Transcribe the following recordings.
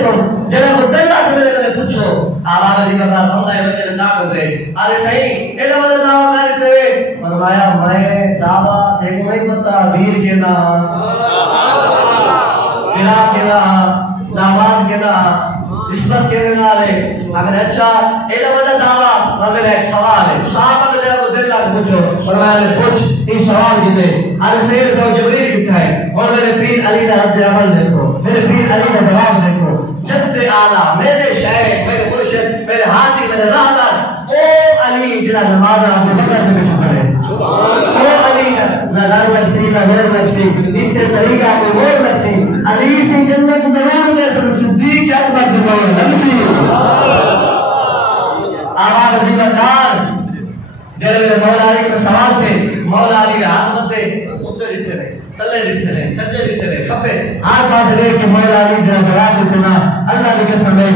علیکم جنہیں مدلہ کے میرے کنے پوچھو آباد علی کا بندہ ہے بچے طاقت دے ارے صحیح اے مدد دعویٰ کرتے ہوئے فرمایا میں دعویٰ دیکھو نہیں پتا ویر کے نا عراق کے نا دعوات کے نا نسبت کے نالے اگر اچھا اے مدد دعویٰ مگر ایک سوال ہے تو صحابہ کے لئے دل لاکھ پوچھو فرمایا پوچھ این سوال کیتے ارے سید کو جبریل کتا ہے اور میرے پیر علی کا رد عمل دیکھو میرے پیر علی کا جواب دیکھو جد آلہ میرے شیخ میرے مرشد میرے حاجی میرے راہبر او علی جنا نماز آپ سے بکر سے بچ پڑے او علی نہ لڑ لگسی نہ غیر لگسی انتے طریقہ کو غور لگسی علی سے جنت ضرور میں صدیق اکبر سے غور لگسی آواز علی بکار جنہے میرے مولا علی کا سوال پہ مولا علی کا ہاتھ متے اتر اٹھے رہے تلے رکھتے رہے سجے رکھتے رہے کھپے آج پاس رہے کہ مولا علی جنہا جواب اتنا اللہ کی قسم ہے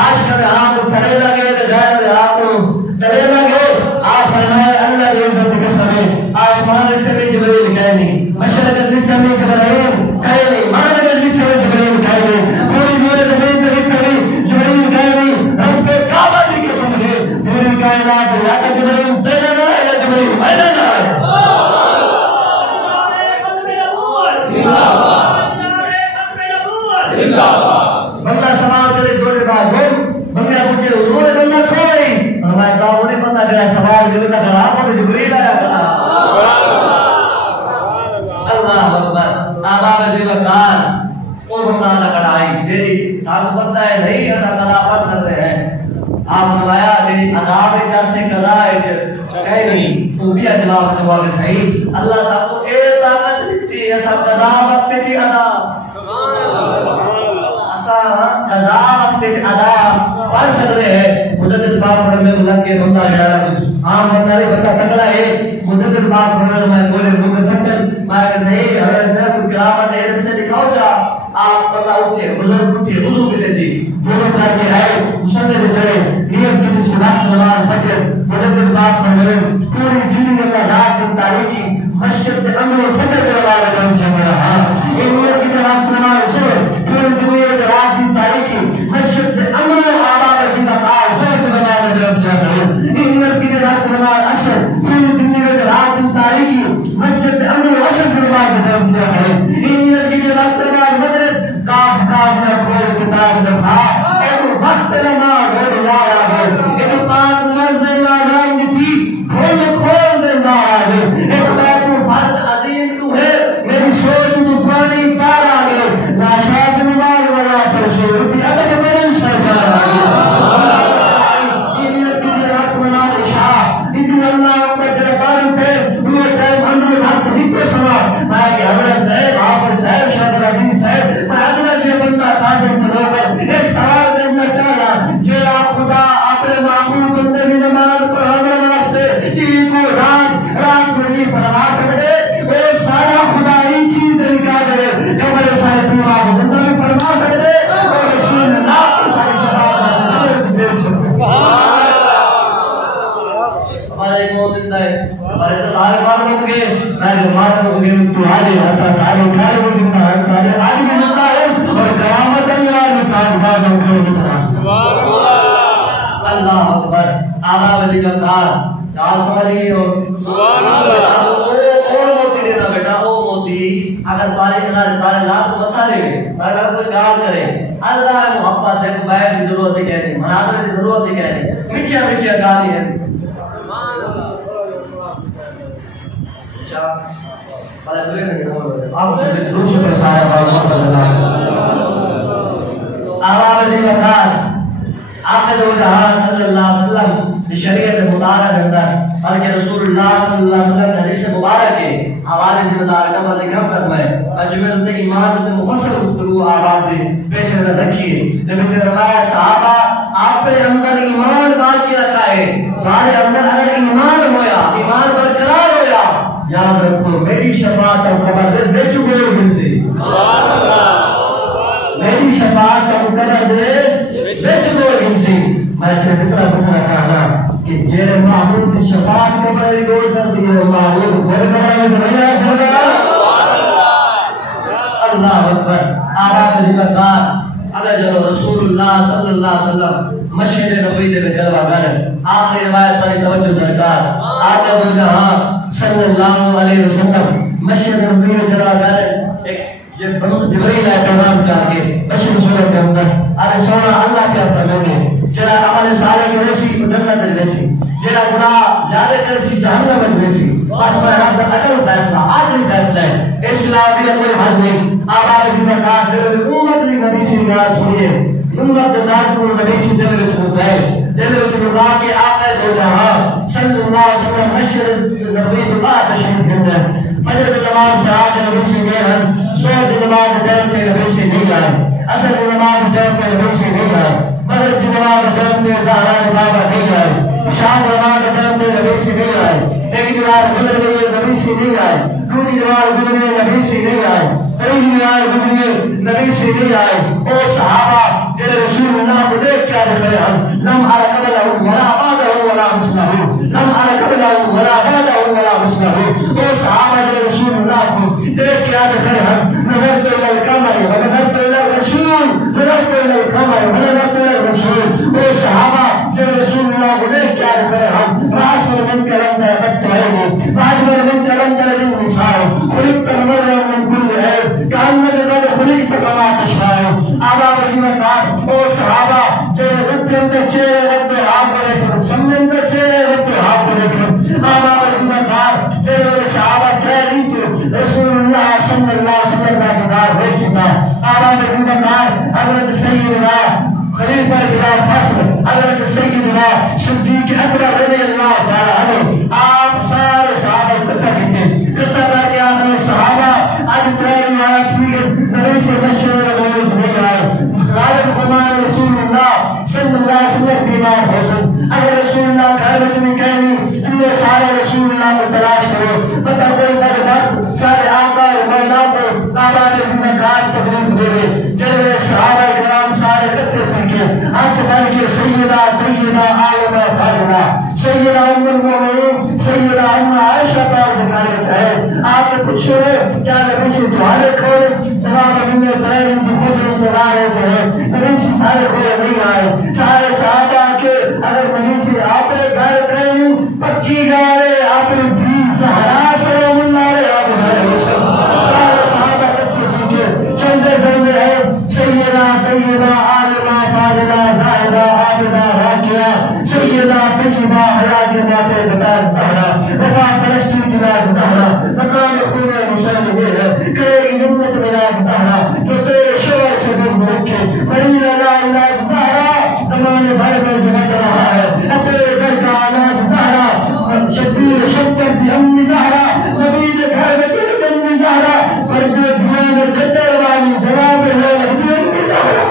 آج کل آپ کو پڑھے لگے جائے آپ کو چلے لگے آپ فرمائے اللہ کی قسم ہے آسمان رکھتے میں جبریل کہے نہیں مشرق رکھتے میں جبریل کہے نہیں مانگ رکھتے میں جبریل کہے نہیں پوری میرے زمین رکھتے میں جبریل کہے نہیں رب پہ کعبہ کی قسم ہے پوری کائنات یا تو جبریل دینا ہے یا جبریل میدانا ہے بندہ سوال کرے جوڑے بعد بندہ پوچھے حضور بندہ کھو نہیں فرمایا تھا انہیں پتہ جڑا سوال کرے تھا کہ آپ کو جبریل آیا کرا اللہ اکبر آباب جی وقار اور بندہ لکڑائی جیری آپ بندہ ہے نہیں ایسا قضا پڑھ سکتے ہیں آپ فرمایا جیری عذاب جیسے قضا ہے کہے نہیں تو بھی جواب جواب صحیح اللہ صاحب کو اے طاقت دیتی ایسا قضا وقت کی ادا ایسا قضا وقت کی ادا پڑھ سکتے ہیں مجدد باپ پڑھنے میں بلند کے بندہ جڑا عام بندہ نہیں بندہ تکلا ہے مجدد باپ پڑھنے میں بولے مجھے سکتے میں کہ صحیح اگر صاحب کوئی کرامت ہے مجھے دکھاؤ جا آپ بندہ اٹھے بزرگ اٹھے وضو پیتے سی وضو کر کے آئے مسلے میں چڑھے نیت کی صبح نماز فجر مجدد باپ پڑھنے پوری دنیا کا رات کی تاریخی مسجد امر و فجر کے والا جان چل رہا یہ نیت کی رات نماز سے پوری دنیا کی رات کی تاریخی مسجد امر و آباد کی تقاض سے والا جان چل رہا یہ نیت کی رات نماز اثر پوری دنیا کی رات کی تاریخی مسجد امر و اثر کے والا جان چل رہا یہ نیت کی رات نماز مدرسہ کاف کاف نہ کھول کتاب نسا ایک وقت لما غیر لایا ہے ایک پاک منزل آرام کی کھول کھول دے نہ ایک بیت فرض عظیم تو ہے میری سوچ تو پانی تارا ہے ناشاد نماز والا پرشے روپی ادب کرن سرکار نیت کی رات منال عشاء لیکن اللہ اکبر دربار پہ وہ ٹائم اندر ہاتھ نہیں کو سوا میں کہ حضرت صاحب حافظ صاحب شاہد الدین صاحب میں حضرت یہ بندہ تاجر تلوگر ایک سوال کرنا چاہ رہا جیڑا خدا اپنے معمول بندے کی نماز پڑھانے واسطے دین کو رات کو نہیں فرما سکتے وہ سارا خدا ان چیز طریقہ دے جبر سارے پورا بندہ بھی فرما سکتے اور رسول اللہ کو ساری شفاعت دے سکتے ہمارے کو زندہ ہے ہمارے تو سارے بار ہو گئے میں ہمارے ہو گئے تو آجے ایسا سارے اٹھائے ہو زندہ ہے سارے آج بھی زندہ ہے اور قیامت اللہ میں کار بار ہو گئے اللہ اکبر آغا ولی کا کار چال سمجھے اور سبحان اللہ اور موتی دینا بیٹا او موتی اگر تارے لاکھ کو بتا دے اگر کوئی کار کرے اللہ محبت ہے کو بیعت کی ضرورت ہے کہہ رہی مناظر کی ضرورت ہے کہہ رہی مٹھیا مٹھیا گالی ہے آپ دو جہاں صلی اللہ علیہ وسلم شریعت مبارک کرتا ہے بلکہ رسول اللہ صلی اللہ علیہ وسلم حدیث مبارک کے حوالے سے بتا رہا ہوں کہ تک میں اجمل تے ایمان تے مفصل گفتگو آباد دے پیش نظر رکھیے نبی سے روایت صحابہ آپ کے اندر ایمان باقی رکھا ہے ہمارے اندر اگر ایمان ہویا ایمان برقرار ہویا یاد رکھو میری شفاعت اور قبر دے بے چکے ہو دن سے سبحان اللہ میری شفاعت اور قبر دے بے چکے ہو دن سے میں سے مطلب پوچھنا چاہنا کہ یہ معبود کی شفاعت قبر دے سکتی ہے معبود خیر قبر میں نہیں آ سکتا اللہ اکبر آرام علی بکار اگر جو رسول اللہ صلی اللہ علیہ وسلم مسجد نبوی دے جلوہ گر آخری روایت پر توجہ درکار آقا دو جہاں صلی اللہ علیہ وسلم مسجد نبوی دے جلوہ گر ایک جبریل علیہ السلام جا کے بشر سورہ کے اندر ارے سونا اللہ کیا فرمائے جڑا عمل صالح کی ویسی جنت میں ویسی جڑا گناہ زیادہ کرسی جہنم میں ویسی بس میں رب کا اٹل فیصلہ آخری فیصلہ ہے اس خلاف یہ کوئی حل نہیں آپ کی مقام دل امت کی نبی سے بات سنیے امت ذات کو نبی سے دل میں چھوڑ ہے دل میں مقام کے آقا دو جہاں صلی اللہ علیہ وسلم مشہد نبی دعا تشریف کرتے ہیں فجر نماز جہاں نبی سے گئے ہیں سورج نماز ٹائم کے نبی سے نہیں آئے اصل نماز ٹائم کے نبی سے نہیں آئے مغرب کی نماز ٹائم کے زہرا بابا نہیں آئے شام نماز ٹائم کے نبی سے نہیں آئے ایک نماز گزر گئی نبی سے نہیں آئے دوسری نماز گزر گئی نبی سے نہیں آئے تیسری نماز گزر گئی نبی سے نہیں آئے او صحابہ جنہیں رسول اللہ کو دیکھ کیا رکھے ہم لم ارى قبله ولا بعده ولا مثله لم ارى قبله ولا بعده ولا مثله او صحابہ جنہیں رسول اللہ کو دیکھ کیا رکھے ہم نظرت الى القمر ونظرت الى الرسول نظرت الى القمر ونظرت الى الرسول او صحابہ جنہیں رسول اللہ کو دیکھ کیا رکھے ہم راسل من کلم دربت عینی راجبر من کلم درد النساء خلقت مرة من كل عیب کانت قد خلقت کما تشاء آبا وجیمتان او صحابہ جنہیں رکھن دے چہرے رب آپ علیکم سمن دے چہرے رب آپ علیکم آبا وجیمتان جنہیں صحابہ کہہ لی تو رسول اللہ صلی اللہ علیہ وسلم کا کتاب ہوئی کتاب آبا وجیمتان حضرت سیدنا خلیفہ بلا فصل حضرت سیدنا صدیق اکبر رضی اللہ تعالیٰ عنہ آپ سارے صحابہ کتنا کر کے آنے صحابہ آج ترائی مارا کیونکہ نبی سے بشر رمضان نہیں آئے غالب قمان رسول اللہ صلی اللہ علیہ وسلم بیمار ہو سن اگر رسول اللہ گھر میں نہیں کہنی انہیں سارے رسول اللہ کو تلاش کرو پتہ کوئی بات سارے آقا میدان کو آباد زندگار تقریب دے رہے جنہیں صحابہ کرام سارے کتنے سنکے ہاتھ بن کے سیدہ طیبہ عالمہ فاطمہ سیدہ ام المؤمنین سیدہ ام عائشہ کا ذکر ہے آپ نے پوچھو کیا نبی سے دعائیں کھولے جواب ملنے پہلے خود انتظار ہے نبی سے سارے کھولے نہیں آئے سارے صحابہ کے اگر نبی سے آپ نے گھر کریں پکی گارے آپ نے دین سہرا سلام اللہ علیہ سارے صحابہ کتنے سنکے چندے چندے ہیں سیدہ طیبہ عالمہ فاضلہ زاہدہ عابدہ راکیہ سیدہ طیبہ حیات باتیں بتا زہرا وفا پرستی کی بات زہرا مقام خون حسین یہ ہے کہ ہمت ملا زہرا جو تیرے شور سے دل رکھے بڑی لا الہ زہرا زمانے بھر میں بہت رہا ہے اپنے گھر کا آلات زہرا شبیر شکر کی امی زہرا نبی نے گھر میں چلے امی زہرا فرض دنیا میں جدے والی جواب ہے لگتی امی زہرا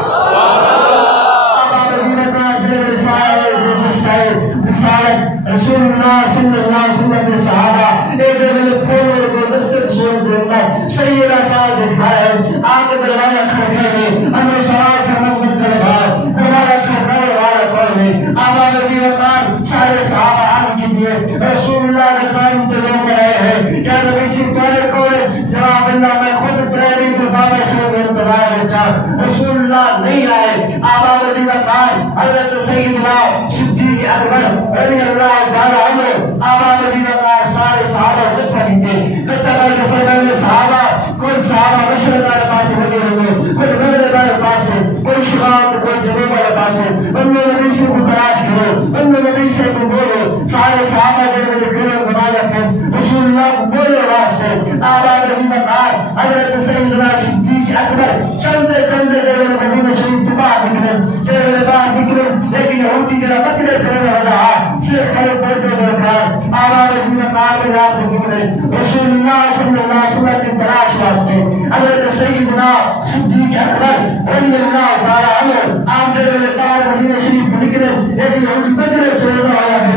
رسول اللہ صلی اللہ علیہ وسلم کے صحابہ ایک دل پورے کو دستر سورت دیتا سیدہ تاج دکھائے آقا دروازہ کھڑے میں انو سوال کرنا مت کر بات دروازہ کھڑے والا کون ہے آقا رضی وقار سارے صحابہ آن کی دیئے رسول اللہ کے قائم تے لوگ رہے ہیں کیا نبی سے کہنے کوئے جواب اللہ میں خود تریری کو بابا سے انتظار رچا رسول اللہ نہیں آئے آقا رضی وقار حضرت سیدنا صدیق اکبر رضی اللہ تعالیٰ عنہ آبا مدینہ کا سارے صحابہ خطبہ دیتے کتبہ کے فرمانے صحابہ کوئی صحابہ مشرق والے پاسے لگے ہوئے کوئی مغرب والے پاسے کوئی شمال کوئی جنوب والے پاسے ان میں نبی سے کو تلاش کرو ان میں نبی سے کو بولو سارے صحابہ جنہوں نے بیرون بنایا تھے رسول اللہ کو بولے واسطے آبا مدینہ کا حضرت سیدنا صدیق اکبر چندے چندے جنہوں مدینہ شریف تباہ نکلے جنہوں باہر نکلے لیکن ہوتی جنہ بکرے چلے رہا شیخ خلق پردے درکار آبا مدینہ کا رات نکلے رسول اللہ صلی اللہ علیہ وسلم کی تلاش واسطے حضرت سیدنا صدیق اکبر رضی اللہ تعالیٰ عنہ آپ کے لقار مدینہ شریف نکلے لیکن ہوتی بکرے چلے رہا ہے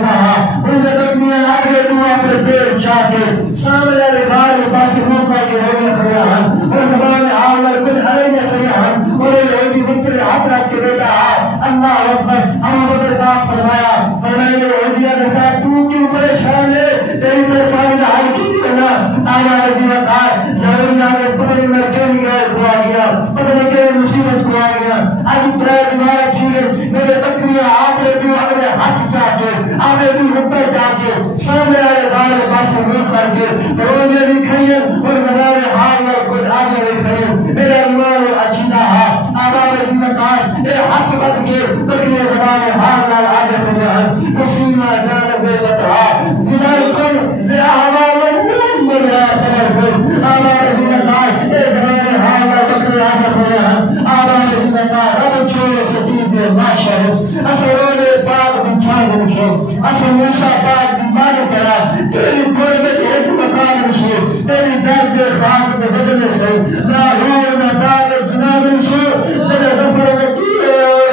ان کے دکمیاں آگے دعا پر پیر چاہ کے سامنے لکھار کے پاس موقع کے ہوگے کھڑیا ہن اور زبان آولر کل علیہ کھڑیا ہن اور یہ ہوتی بکرے ہاتھ رکھ کے بیٹا اللہ اکبر ہم بدر کا فرمایا فرمائے ہوتیا کے ساتھ تو کیوں پریشان ہے تیری پریشانی کا حل کی کرنا آیا رضی وقار جاوری جانے پتہ نہیں میں کیوں نہیں گیا دعا گیا پتہ نہیں کہ مصیبت کو آ گیا آج برائے مارا چھیڑے میرے بکریاں آگے بھی اگلے ہاتھ چاہتے آگے بھی رکھتے چاہتے سامنے آئے دارے باسے مل کر کے روزے بھی کھڑیے اور زبانے حال میں کچھ آگے بھی کھڑیے میرے ایمان اور عقیدہ ہے آباد زمتان اے حق بد کے بکریے زبانے حال میں آگے کھڑیے مسیمہ جانب بطا گزار کن زی احوال مر رہا خبر کن آباد زمتان اے زبانے حال میں بکریے آگے کھڑیے آباد زمتان رب چھوڑے سدید ماشر اثرون پاک بچھان مشو اثر موسیٰ پاک دیمان کرا تیری کوئی میں ایک مقام مشو تیری درد خاک میں بدلے سے نا روح نا دار جناب مشو تیرے ظفر میں کیے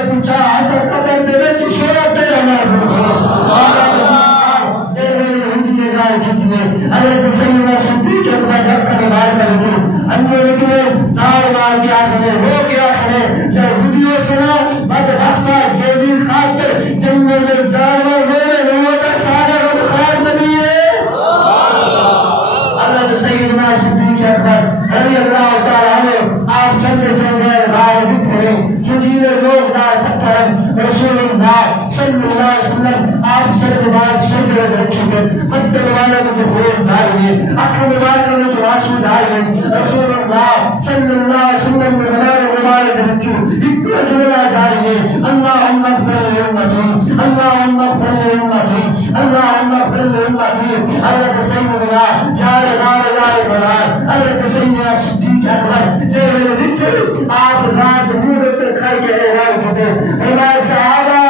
پوچھا اثر قدر دے میں کی شورا تیرے نار مشو تیرے ہندی گائے کتنے حضرت سیدنا صدیق اپنا جھکا نبار کر دوں انہوں نے دار مار کے آخرے ہو کے آخرے یا ہندیوں سنا بات وقتا جیدی خاطر جنگل جانور ہوئے روتا سارا رخار نبی ہے حضرت سیدنا صدیق اکبر رضی اللہ تعالیٰ عنہ آپ چندے چندے بھائی بکھرے جدید لوگ دار تکرم رسول اللہ صلی اللہ علیہ وسلم آپ سر مبارک شجر رکھیں گے مد والا کو بخور ڈائیے اکھر مبارک کو جواسو ڈائیے رسول اللہ صلی اللہ علیہ وسلم ہمارے مبارک رکھو ایک جملہ ڈائیے اللہم اغفر لامتی اللہم اغفر لامتی اللہم اغفر لامتی حضرت سیدنا یا رضا حضرت سیدنا صدیق اکبر جیوے ذکر آپ رات مورت کھائی کے اعلان کرتے ہمارے صحابہ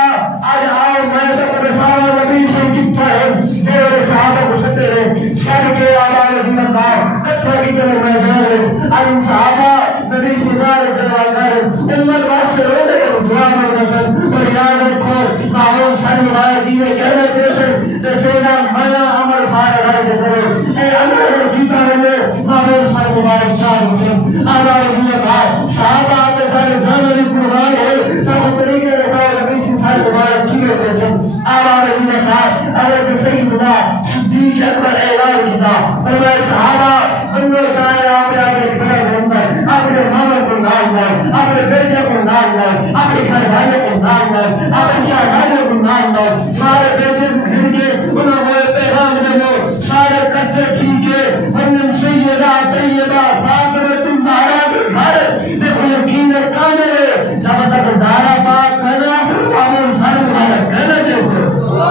آج آؤ میں سب رسالہ نبی سے کتا ہے جیوے صحابہ کو سکتے رہے سر کے آبان رضی اللہ اتھر کی طرح میں جانے رہے آج ان صحابہ نبی سے دار اتنا کرے امت واسطے رو دے دعا کرنے اور یاد رکھو معمول سر مبارک دیوے کہنے جیسے سیدنا منا عمر سارے رائے کے کرو اے اللہ جیتا رہے معمول سر مبارک چاہوں سے آبا رضی اللہ صحابہ آتے سارے جانوری قربان ہے سب طریقے رسال نبی سے سارے مبارک کی گئے تھے آبا رضی اللہ حضرت سیدنا صدیق اکبر اعلان کیتا اور صحابہ انہوں سارے آپ نے کھڑے ہوندر اپنے ماما کو نام لائے اپنے بیٹے کو نام لائے اپنے گھر بھائی کو نام لائے اپنے شاہدانے کو نام لائے سارے بیٹے کو گھر کے انہوں نے پیغام دے لو سارے کٹے ٹھیکے من سیدہ طیبہ فاطمۃ الزہرا کے گھر دیکھو یقین کامل جب تک زہرا پاک کہنا سر معمول سر مبارک کہنا دیکھو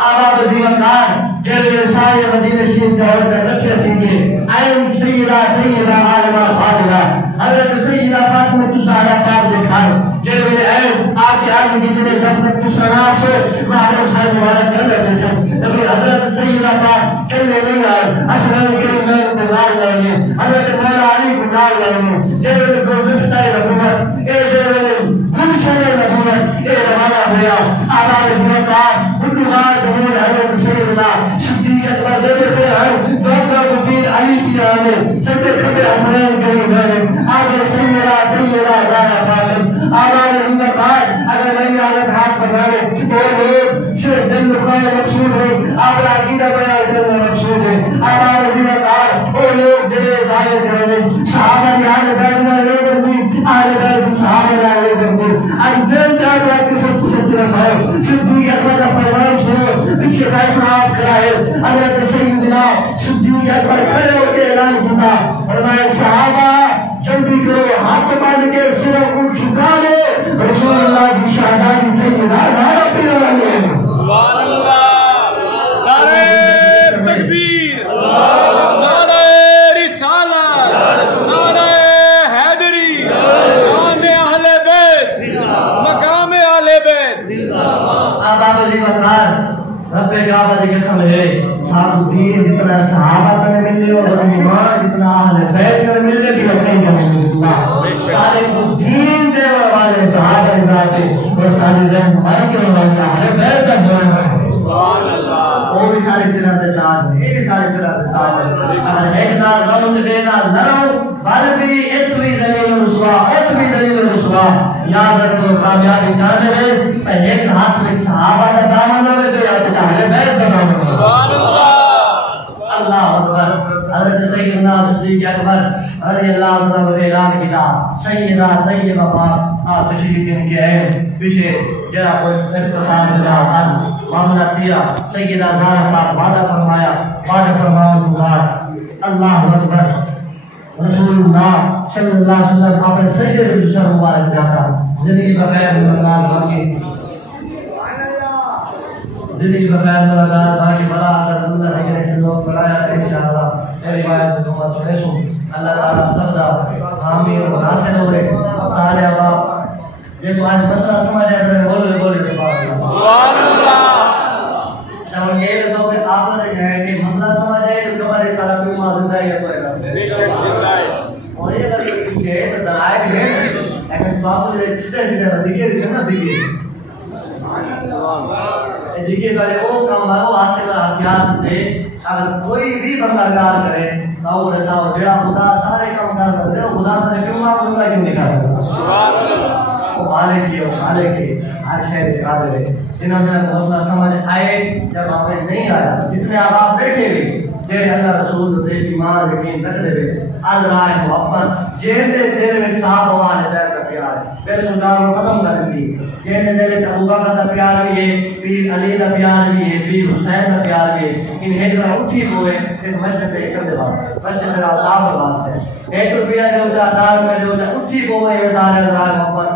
آبا وزیمکار جلوے سارے مدینہ شریف جوڑ کر رکھے تھے آئین سیدہ طیبہ عالمہ فاطمہ حضرت سیدہ فاطمۃ الزہرا پاک دکھائے جلوے آئین آکے آگے جتنے جب تک مسلمان سے معمول سر مبارک کر رکھے سے نبی حضرت سیدہ پاک کہنے نہیں آئے اشرف کے میں نمار لائے حضرت مولا علی کو نار لائے جلوے گلدستہ نبوت اے جلوے گلشن نبوت اے روانہ ہوا آبا وزیمکار انہار زمین حضرت سیدنا صدیق اکبر دے دیتے ہیں دوکہ مبین علی کی آنے سکتے خبر حسنین کریم ہے آگے سیدنا طیبہ رانا پاکن آبا وزیمکار اگر میں آلت ہاتھ بنانے وہ لوگ صرف دل لکھائے مقصود ہے آپ عقیدہ بیان کرنا مقصود ہے آبا وزیمکار وہ لوگ دلے ظاہر کرنے صحابہ کی آنے بیٹھنا لے بندی آنے بیٹھنا صحابہ لے بندی آج دل جاگ رکھ کے سب کچھ رسائے صدیق اکبر کا فرمان چھوڑو پیچھے فیصلہ آپ کرائے حضرت سیدنا صدیق اکبر کھڑے ہو کے اعلان کیا فرمائے صحابہ جلدی کرو ہاتھ باندھ کے سر کو جھکا لو رسول اللہ کی شہادت سیدنا نعرہ پھیلانے سبحان اللہ نعرہ تکبیر نعرہ رسالت نعرہ حیدری شان اہل بیت مقام اہل بیت آبا وزیمکار رب کعبہ کی قسم ہے صاحب دین جتنا صحابہ نے ملے اور ایمان جتنا اہل بیت نے ملے بھی یقین کرنا سارے دین دے والے صحابہ نے اور سارے رہنمائی کے والے اہل بیت کا سبحان اللہ وہ بھی سارے صراط تاج یہ بھی سارے صراط تاج ایک نال غلط دینا نرو بلکہ اتوی ذلیل و رسوا اتوی ذلیل و رسوا یاد رکھو کامیابی چاہنے میں ایک ہاتھ میں صحابہ کا دامن ہوئے تو یا تو اہل بیت کا دامن ہوئے اللہ اکبر حضرت سیدنا صدیق اکبر رضی اللہ عنہ نے اعلان کیا سیدہ طیبہ پاک آپ تشریف ان کے ہیں پیچھے جرا کوئی اختصار دلا معاملہ کیا سیدہ زہرا پاک وعدہ فرمایا وعدہ فرمانے کے بعد اللہ اکبر رسول اللہ صلی اللہ علیہ وسلم اپنے سجدے میں دوسرا مبارک جاتا زندگی بغیر ملاقات باقی زندگی بغیر ملاقات باقی بلا اگر اللہ نے کسی لوگ پڑھایا انشاءاللہ میری روایت میں تمہارا تو ایسو اللہ تعالیٰ سبدا حامی و ناصر ہوئے سارے اباب جب آج مسئلہ سمجھ آئے تو بولے بولے سبحان اللہ جب یہ لوگ آپس ہے کہ مسئلہ سمجھ آئے تو تمہارے سارا کوئی ماں زندہ ہی پڑے گا بے شک زندہ ہے اور یہ اگر یہ سوچے تو دلائل ہے لیکن تو آپ کو سیدھے سیدھے دیکھیے نا دیکھیے دیکھیے کرے وہ کام ہے وہ ہاتھ کا ہتھیار دے اگر کوئی بھی بندہ کار کرے تو وہ ایسا ہو جڑا خدا سارے کام کر سکتے ہو خدا سے کیوں آپ خدا کیوں نہیں کر سکتے سبحان اللہ وہ مالک کی وہ خالق کی ہر شے قادر ہے جنہوں نے مسئلہ سمجھ آئے جب آپ نے نہیں آیا جتنے آپ بیٹھے ہوئے جیڑے اللہ رسول دے بیمار یقین رکھ دے آج رائے محبت جیندے دل میں صاحب ہوا ہے دل کا پیار پھر سلطان کو ختم کر دی جیندے دل ابو بکر کا پیار بھی ہے پیر علی کا پیار بھی ہے پیر حسین کا پیار بھی ہے ان ہجرہ اٹھی ہوئے اس مسجد سے اکر دے واسطے مسجد کا دعوت واسطے ایک روپیہ جو ہوتا دار میں جو ہوتا اٹھی ہوئے یہ سارے رائے محبت